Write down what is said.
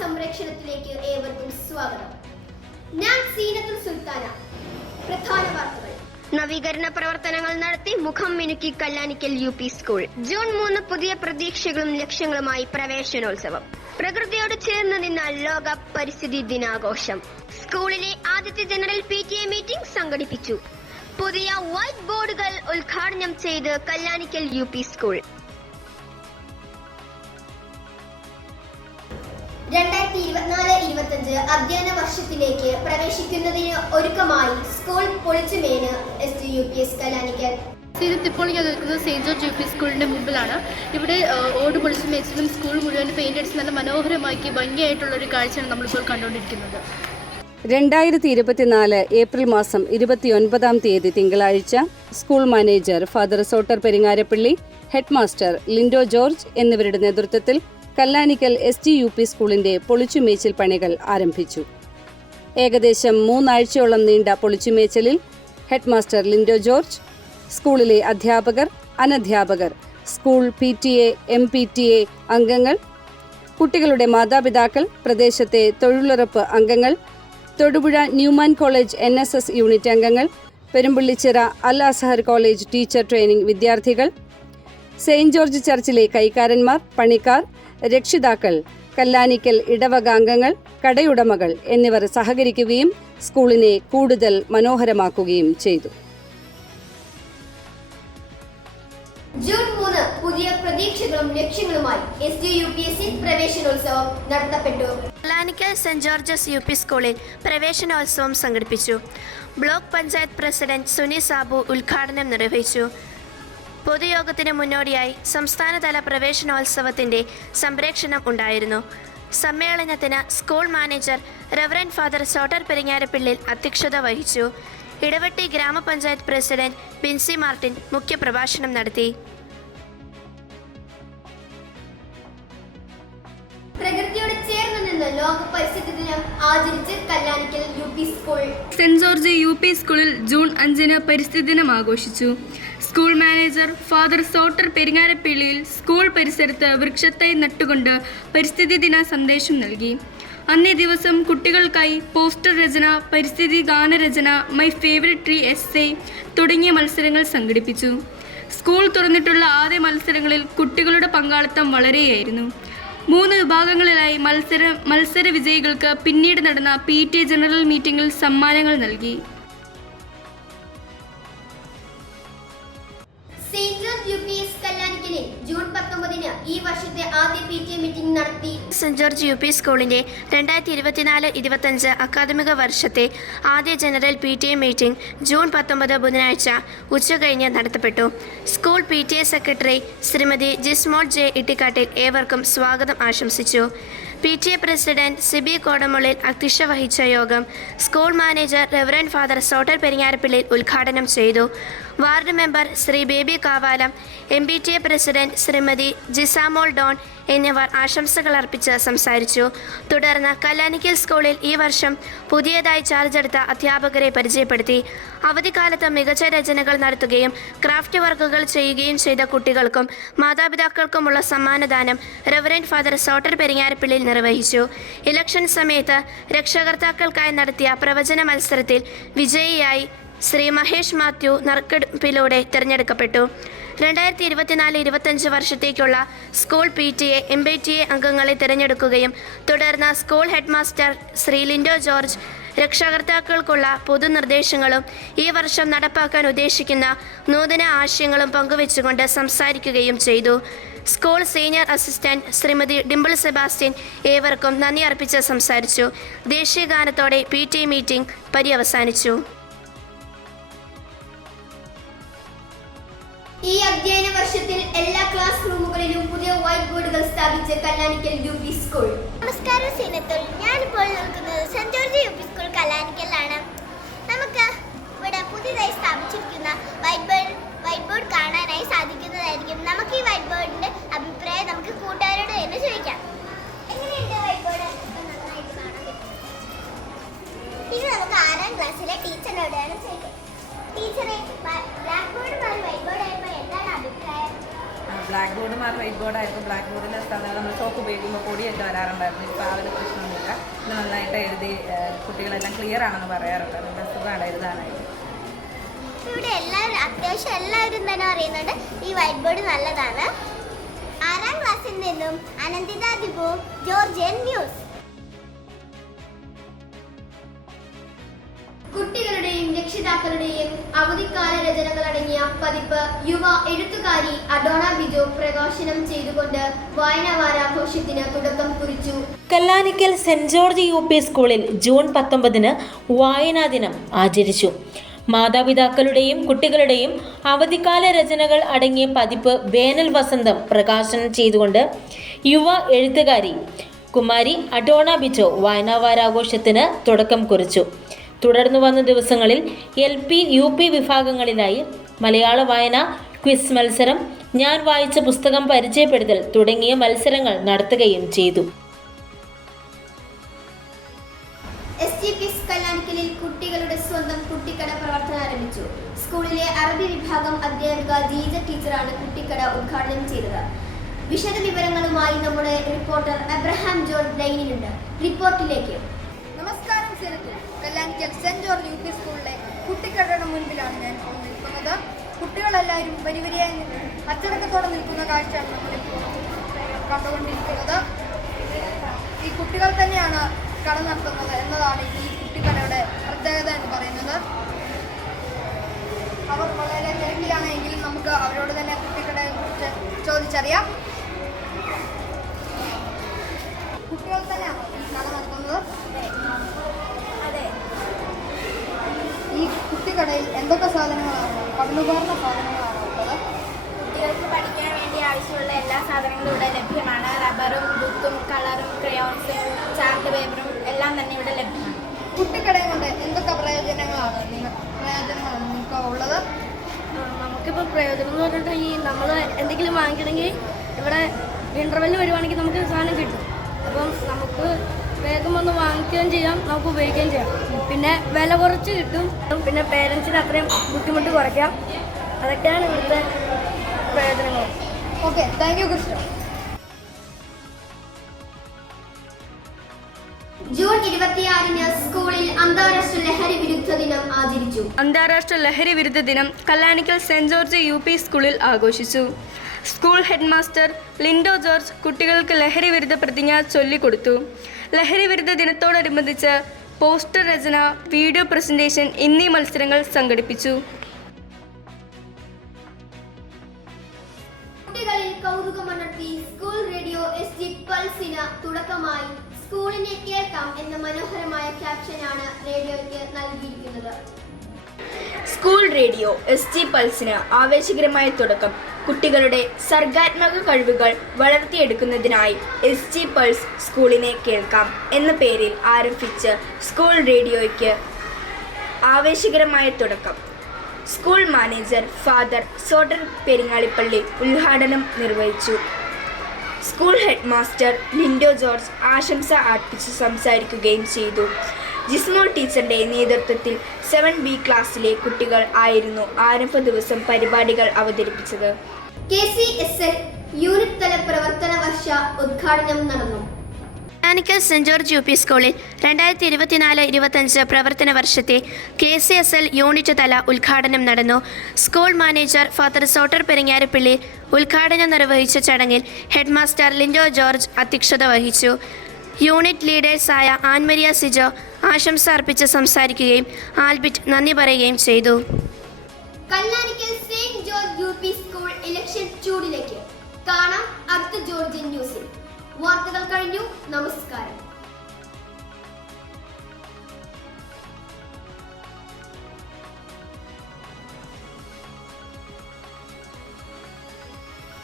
സംരക്ഷണത്തിലേക്ക് ഏവർക്കും സ്വാഗതം. ഞാൻ സീനത്തുൽ സുൽത്താന. പ്രധാന വാർത്തകൾ. നവീകരണ പ്രവർത്തനങ്ങൾ നടത്തി മുഖം മിനുക്കി Kallanikkal U P school. June മൂന്ന് പുതിയ പ്രതീക്ഷകളും ലക്ഷ്യങ്ങളുമായി പ്രവേശനോത്സവം. പ്രകൃതിയോട് ചേർന്ന് നിന്ന ലോക പരിസ്ഥിതി ദിനാഘോഷം. സ്കൂളിലെ ആദ്യത്തെ general P T A meeting സംഘടിപ്പിച്ചു. പുതിയ വൈറ്റ് ബോർഡുകൾ ഉദ്ഘാടനം ചെയ്ത് കല്ലാനിക്കൽ യു പി സ്കൂൾ. രണ്ടായിരത്തി ഇരുപത്തിനാല് ഇരുപത്തഞ്ച് അധ്യയന വർഷത്തിലേക്ക് പ്രവേശിക്കുന്നതിന് ഒരുക്കമായി school പൊളിച്ചുമേന് S T U P S Kalanikkal ഇതിപ്പോൾ ഇപ്പോൾ ഞാൻ നിൽക്കുന്നത് സെയിന്റ് ജോർജ് യു പി സ്കൂളിന്റെ മുമ്പിലാണ്. ഇവിടെ ഓട് പൊളിച്ച് മേച്ചിലും സ്കൂൾ മുഴുവൻ പെയിന്റ് അടിച്ച് നല്ല മനോഹരമാക്കി ഭംഗിയായിട്ടുള്ള ഒരു കാഴ്ചയാണ് നമ്മളിപ്പോൾ കണ്ടുകൊണ്ടിരിക്കുന്നത്. രണ്ടായിരത്തി ഇരുപത്തിനാല് ഏപ്രിൽ മാസം ഇരുപത്തിയൊൻപതാം തീയതി തിങ്കളാഴ്ച school manager father Soter Peringarappally head master Lindo George എന്നിവരുടെ നേതൃത്വത്തിൽ Kallanikkal S T U P സ്കൂളിന്റെ പൊളിച്ചുമേച്ചിൽ പണികൾ ആരംഭിച്ചു. ഏകദേശം മൂന്നാഴ്ചയോളം നീണ്ട പൊളിച്ചുമേച്ചലിൽ ഹെഡ്മാസ്റ്റർ ലിൻഡോ ജോർജ് സ്കൂളിലെ അധ്യാപകർ അനധ്യാപകർ school P T A M P T A അംഗങ്ങൾ കുട്ടികളുടെ മാതാപിതാക്കൾ പ്രദേശത്തെ തൊഴിലുറപ്പ് അംഗങ്ങൾ Thodupuzha Newman college N S S unit അംഗങ്ങൾ Perumpallichira Al Azhar college teacher training വിദ്യാർത്ഥികൾ സെയിന്റ് ജോർജ് ചർച്ചിലെ കൈക്കാരന്മാർ പണിക്കാർ രക്ഷിതാക്കൾ കല്ലാനിക്കൽ ഇടവക അംഗങ്ങൾ കടയുടമകൾ എന്നിവർ സഹകരിക്കുകയും സ്കൂളിനെ കൂടുതൽ മനോഹരമാക്കുകയും ചെയ്തു. ജൂൺ മൂന്ന് പുതിയ പ്രതീക്ഷകളും ലക്ഷ്യങ്ങളുമായി S T U P S പ്രവേശനോത്സവം നടത്തപ്പെട്ടു. Kallanikkal saint George's U P സ്കൂളിൽ പ്രവേശനോത്സവം സംഘടിപ്പിച്ചു. ബ്ലോക്ക് പഞ്ചായത്ത് പ്രസിഡന്റ് സുനി സാബു ഉദ്ഘാടനം നിർവഹിച്ചു. പൊതുയോഗത്തിന് മുന്നോടിയായി സംസ്ഥാനതല പ്രവേശനോത്സവത്തിന്റെ സംപ്രേക്ഷണം ഉണ്ടായിരുന്നു സമ്മേളനത്തിന് school manager reverend father Soter Peringarappillil അധ്യക്ഷത വഹിച്ചു. ഇടവട്ടി ഗ്രാമപഞ്ചായത്ത് പ്രസിഡന്റ് ബിൻസി മാർട്ടിൻ മുഖ്യപ്രഭാഷണം നടത്തി. പ്രകൃതിയോട് ചേർന്ന് നിന്ന് ലോക പരിസ്ഥിതി ദിനം ആചരിച്ച് Kallanikkal U P school. Saint George U P സ്കൂളിൽ ജൂൺ അഞ്ചിന് പരിസ്ഥിതി ദിനം ആഘോഷിച്ചു. സ്കൂൾ മാനേജർ ഫാദർ സോട്ടർ പെരിങ്ങാരപ്പള്ളിയിൽ സ്കൂൾ പരിസരത്ത് വൃക്ഷത്തൈ നട്ടുകൊണ്ട് പരിസ്ഥിതി ദിന സന്ദേശം നൽകി. അന്നേ ദിവസം കുട്ടികൾക്കായി പോസ്റ്റർ രചന പരിസ്ഥിതി ഗാനരചന my favourite tree S A തുടങ്ങിയ മത്സരങ്ങൾ സംഘടിപ്പിച്ചു. സ്കൂൾ തുറന്നിട്ടുള്ള ആദ്യ മത്സരങ്ങളിൽ കുട്ടികളുടെ പങ്കാളിത്തം വളരെയായിരുന്നു. മൂന്ന് വിഭാഗങ്ങളിലായി മത്സര മത്സര വിജയികൾക്ക് പിന്നീട് നടന്ന പി ടി ജനറൽ മീറ്റിംഗിൽ സമ്മാനങ്ങൾ നൽകി. സെന്റ് ജോർജ് യു പി സ്കൂളിന്റെ രണ്ടായിരത്തി ഇരുപത്തിനാല് ഇരുപത്തഞ്ച് അക്കാദമിക വർഷത്തെ ആദ്യ general P T A meeting June പത്തൊമ്പത് ബുധനാഴ്ച ഉച്ചകഴിഞ്ഞ് നടത്തപ്പെട്ടു. School P T A secretary Shrimati Jismol J ഇട്ടിക്കാട്ടിൽ ഏവർക്കും സ്വാഗതം ആശംസിച്ചു. P T A president Sibi Kodamullil അധ്യക്ഷ വഹിച്ച യോഗം school manager reverend father Soter Peringarappillil ഉദ്ഘാടനം ചെയ്തു. Ward member Shri Baby Kavalam M B T A president Shrimati Jisamol Don എന്നിവർ ആശംസകൾ അർപ്പിച്ച് സംസാരിച്ചു. തുടർന്ന് കല്ലാനിക്കൽ സ്കൂളിൽ ഈ വർഷം പുതിയതായി ചാർജ് എടുത്ത അധ്യാപകരെ പരിചയപ്പെടുത്തി. അവധിക്കാലത്ത് മികച്ച രചനകൾ നടത്തുകയും ക്രാഫ്റ്റ് വർക്കുകൾ ചെയ്യുകയും ചെയ്ത കുട്ടികൾക്കും മാതാപിതാക്കൾക്കുമുള്ള സമ്മാനദാനം റെവറന്റ് ഫാദർ സോട്ടർ പെരിങ്ങാരപ്പിള്ളിൽ നിർവഹിച്ചു. ഇലക്ഷൻ സമയത്ത് രക്ഷകർത്താക്കൾക്കായി നടത്തിയ പ്രവചന മത്സരത്തിൽ വിജയിയായി ശ്രീ മഹേഷ് മാത്യു നറുക്കെടുപ്പിലൂടെ തിരഞ്ഞെടുക്കപ്പെട്ടു. രണ്ടായിരത്തി ഇരുപത്തിനാല് ഇരുപത്തഞ്ച് വർഷത്തേക്കുള്ള school P T A M B T A അംഗങ്ങളെ തിരഞ്ഞെടുക്കുകയും തുടർന്ന് school head master Shri Lindo George രക്ഷകർത്താക്കൾക്കുള്ള പൊതുനിർദ്ദേശങ്ങളും ഈ വർഷം നടപ്പാക്കാൻ ഉദ്ദേശിക്കുന്ന നൂതന ആശയങ്ങളും പങ്കുവച്ചുകൊണ്ട് സംസാരിക്കുകയും ചെയ്തു. School senior assistant Shrimati Dimple Sebastian ഏവർക്കും നന്ദി അർപ്പിച്ച് സംസാരിച്ചു. ദേശീയഗാനത്തോടെ പി ടി മീറ്റിംഗ് പര്യവസാനിച്ചു. ഈ അധ്യയന വർഷത്തിൽ എല്ലാ ക്ലാസ് റൂമുകളിലും പുതിയ വൈറ്റ് ബോർഡുകൾ സ്ഥാപിച്ച് കല്ലാനിക്കൽ യു പി സ്കൂൾ. നമസ്കാരം സീനത്തുൽ ഞാനിപ്പോൾ നിൽക്കുന്നത് saint George U P school കലാനിക്കലാണ് നമുക്ക് ഇവിടെ പുതിയതായി സ്ഥാപിച്ചിരിക്കുന്ന വൈറ്റ് ബോർഡ് വൈറ്റ് ബോർഡ് കാണാനായി സാധിക്കുന്നതായിരിക്കും നമുക്ക് ഈ വൈറ്റ് ബോർഡിന്റെ അഭിപ്രായം നമുക്ക് കൂട്ടുകാരോട് തന്നെ ചോദിക്കാം എങ്ങനെയുണ്ട് വൈറ്റ് ബോർഡ് നന്നായിട്ട് കാണാൻ പറ്റും ഇത് നമുക്ക് ആറാം ക്ലാസ്സിലെ ടീച്ചറിനോടാണ് ചോദിക്കാം ടീച്ചറെ ബ്ലാക്ക് ബോർഡ് മാറി വൈറ്റ് ബോർഡ് ആയപ്പോൾ ബ്ലാക്ക് ബോർഡ് മാറി വൈറ്റ് ബോർഡായിരുന്നു ബ്ലാക്ക് ബോർഡിന്റെ സ്ഥലങ്ങൾ നമ്മൾ ചോക്ക് ഉപയോഗിക്കുമ്പോൾ പൊടിയൊക്കെ വരാറുണ്ടായിരുന്നു. ഇപ്പോൾ ആ ഒരു പ്രശ്നമൊന്നുമില്ല. ഇത് നന്നായിട്ട് എഴുതി കുട്ടികളെല്ലാം ക്ലിയർ ആണെന്ന് പറയാറുണ്ട്. അതുകൊണ്ട് സുഖമാണ് എഴുതാനായിട്ട് ഇവിടെ എല്ലാവരും അത്യാവശ്യം എല്ലാവരും തന്നെ അറിയുന്നുണ്ട് ഈ വൈറ്റ് ബോർഡ് നല്ലതാണ്. ആറാം ക്ലാസ്സിൽ നിന്നും അനന്തിത ജോർജ് എൻ ന്യൂസ് കുട്ടികളുടെയും രക്ഷിതാക്കളുടെയും അവധിക്കാല രചനകളടങ്ങിയ പതിപ്പ് യുവ എഴുത്തുകാരി അഡോണ ബിജോ പ്രകാശനം ചെയ്തുകൊണ്ട് വായനാ വാരാഘോഷത്തിന് തുടക്കം കുറിച്ചു. Kallanikkal saint George U P സ്കൂളിൽ ജൂൺ പത്തൊമ്പതിന് വായനാ ദിനം ആചരിച്ചു. മാതാപിതാക്കളുടെയും കുട്ടികളുടെയും അവധിക്കാല രചനകൾ അടങ്ങിയ പതിപ്പ് വേനൽ വസന്തം പ്രകാശനം ചെയ്തുകൊണ്ട് യുവ എഴുത്തുകാരി കുമാരി അഡോണ ബിജോ വായനാ വാരാഘോഷത്തിന് തുടക്കം കുറിച്ചു. തുടർന്നു വന്ന ദിവസങ്ങളിൽ എൽ പി യു പി വിഭാഗങ്ങളിലായി മലയാള വായന ക്വിസ് മത്സരം ഞാൻ വായിച്ച പുസ്തകം പരിചയപ്പെടുത്തൽ തുടങ്ങിയ മത്സരങ്ങൾ നടത്തുകയും ചെയ്തു. ജി കുട്ടികളുടെ സ്വന്തം കുട്ടിക്കട പ്രവർത്തനം ആരംഭിച്ചു. സ്കൂളിലെ അറബി വിഭാഗം അധ്യാപിക ജീജ ടീച്ചറാണ് കുട്ടിക്കട ഉദ്ഘാടനം ചെയ്തത്. വിശദ വിവരങ്ങളുമായി നമ്മുടെ റിപ്പോർട്ടർ അബ്രഹാം ജോർജ് ലൈനിലുണ്ട്. റിപ്പോർട്ടിലേക്ക്. Kallanikkal saint George U P സ്കൂളിലെ കുട്ടിക്കടയുടെ മുൻപിലാണ് ഞാൻ ഇപ്പോൾ നിൽക്കുന്നത്. കുട്ടികളെല്ലാവരും വരി വരിയായി അച്ചടക്കത്തോടെ നിൽക്കുന്ന കാഴ്ചയാണ് നമ്മളിപ്പോൾ കണ്ടുകൊണ്ടിരിക്കുന്നത്. ഈ കുട്ടികൾ തന്നെയാണ് കട നടത്തുന്നത് എന്നതാണ് ഈ കുട്ടിക്കടയുടെ പ്രത്യേകത എന്ന് പറയുന്നത്. അവർ വളരെ തിരക്കിലാണ് എങ്കിലും നമുക്ക് അവരോട് തന്നെ കുട്ടിക്കടയെ കുറിച്ച് ചോദിച്ചറിയാം. കുട്ടികൾ തന്നെയാണ് ഈ കട നടത്തുന്നത്. ഈ കുട്ടിക്കടയിൽ എന്തൊക്കെ സാധനങ്ങളാണ്? പഠനോപകരണ സാധനങ്ങളാണ് ഉള്ളത്? കുട്ടികൾക്ക് പഠിക്കാൻ വേണ്ടി ആവശ്യമുള്ള എല്ലാ സാധനങ്ങളും ഇവിടെ ലഭ്യമാണ്. റബ്ബറും ബുക്കും കളറും ക്രയോൺസും ചാർട്ട് പേപ്പറും എല്ലാം തന്നെ ഇവിടെ ലഭ്യമാണ്. കുട്ടിക്കടയും കൊണ്ട് എന്തൊക്കെ പ്രയോജനങ്ങളാണ്? നിങ്ങൾ പ്രയോജനങ്ങളാണ് നിങ്ങൾക്ക് ഉള്ളത്? നമുക്കിപ്പോൾ പ്രയോജനം എന്ന് പറഞ്ഞിട്ടുണ്ടെങ്കിൽ നമ്മൾ എന്തെങ്കിലും വാങ്ങിക്കണമെങ്കിൽ ഇവിടെ ഇന്റർവെല്ലിന് വരുവാണെങ്കിൽ നമുക്ക് സാധനം കിട്ടും. അപ്പം നമുക്ക് വേഗം ഒന്ന് വാങ്ങിക്കുകയും ചെയ്യാം നമുക്ക് ഉപയോഗിക്കുകയും ചെയ്യാം. പിന്നെ വില കുറച്ച് കിട്ടും. പിന്നെ പേരൻസിന് അത്രയും ബുദ്ധിമുട്ട് കുറയ്ക്കാം. അതൊക്കെയാണ് ഇവിടുത്തെ പ്രയോജനങ്ങൾ. Okay thank you Krishna. June ഇരുപത്തിയാറിന് സ്കൂളിൽ അന്താരാഷ്ട്ര ലഹരി വിരുദ്ധ ദിനം ആചരിച്ചു. അന്താരാഷ്ട്ര ലഹരി വിരുദ്ധ ദിനം Kallanikkal saint George U P സ്കൂളിൽ ആഘോഷിച്ചു. സ്കൂൾ ഹെഡ്മാസ്റ്റർ ലിൻഡോ ജോർജ് കുട്ടികൾക്ക് ലഹരി വിരുദ്ധ പ്രതിജ്ഞ ചൊല്ലിക്കൊടുത്തു. ലഹരി വിരുദ്ധ ദിനത്തോടനുബന്ധിച്ച് പോസ്റ്റർ രചന വീഡിയോ പ്രസന്റേഷൻ എന്നീ മത്സരങ്ങൾ സംഘടിപ്പിച്ചു. കുട്ടികളിൽ സ്കൂൾ റേഡിയോ എസ് ജി പൾസിന് തുടക്കമായി. സ്കൂളിനെ കേൾക്കാം എന്ന മനോഹരമായ ക്യാപ്ഷനാണ് റേഡിയോയ്ക്ക് നൽകിയിരിക്കുന്നത്. സ്കൂൾ റേഡിയോ എസ് ജി പൾസിന് ആവേശകരമായ തുടക്കം. കുട്ടികളുടെ സർഗാത്മക കഴിവുകൾ വളർത്തിയെടുക്കുന്നതിനായി എസ് ജി പൾസ് സ്കൂളിനെ കേൾക്കാം എന്ന പേരിൽ ആരംഭിച്ച് സ്കൂൾ റേഡിയോയ്ക്ക് ആവേശകരമായ തുടക്കം. School manager father Soter Peringalippally ഉദ്ഘാടനം നിർവഹിച്ചു. School head master Lindo George ആശംസ അർപ്പിച്ച് സംസാരിക്കുകയും ചെയ്തു. ജിസ്മോൾ ടീച്ചറിന്റെ നേതൃത്വത്തിൽ സെവൻ ബി ക്ലാസ്സിലെ കുട്ടികൾ ആയിരുന്നു ആരംഭ ദിവസം പരിപാടികൾ അവതരിപ്പിച്ചത്. K C S L unit തല പ്രവർത്തന വർഷ ഉദ്ഘാടനം നടന്നു. Kallanikkal saint George U P സ്കൂളിൽ രണ്ടായിരത്തി ഇരുപത്തിനാല് ഇരുപത്തഞ്ച് പ്രവർത്തന വർഷത്തെ K C S L unit തല ഉദ്ഘാടനം നടന്നു. School manager father Soter Peringarappally ഉദ്ഘാടനം നിർവഹിച്ച ചടങ്ങിൽ ഹെഡ്മാസ്റ്റർ ലിൻഡോ ജോർജ് അധ്യക്ഷത വഹിച്ചു. യൂണിറ്റ് ലീഡേഴ്സായ ആൻമരിയ സിജോ ആശംസ അർപ്പിച്ച് സംസാരിക്കുകയും ആൽബിറ്റ് നന്ദി പറയുകയും ചെയ്തു. യു സ്കൂൾ ഇലക്ഷൻ ചൂടിലേക്ക്. കാണാം അടുത്ത ജോർജിയൻ ന്യൂസിൽ. വാർത്തകൾ കഴിഞ്ഞു. നമസ്കാരം.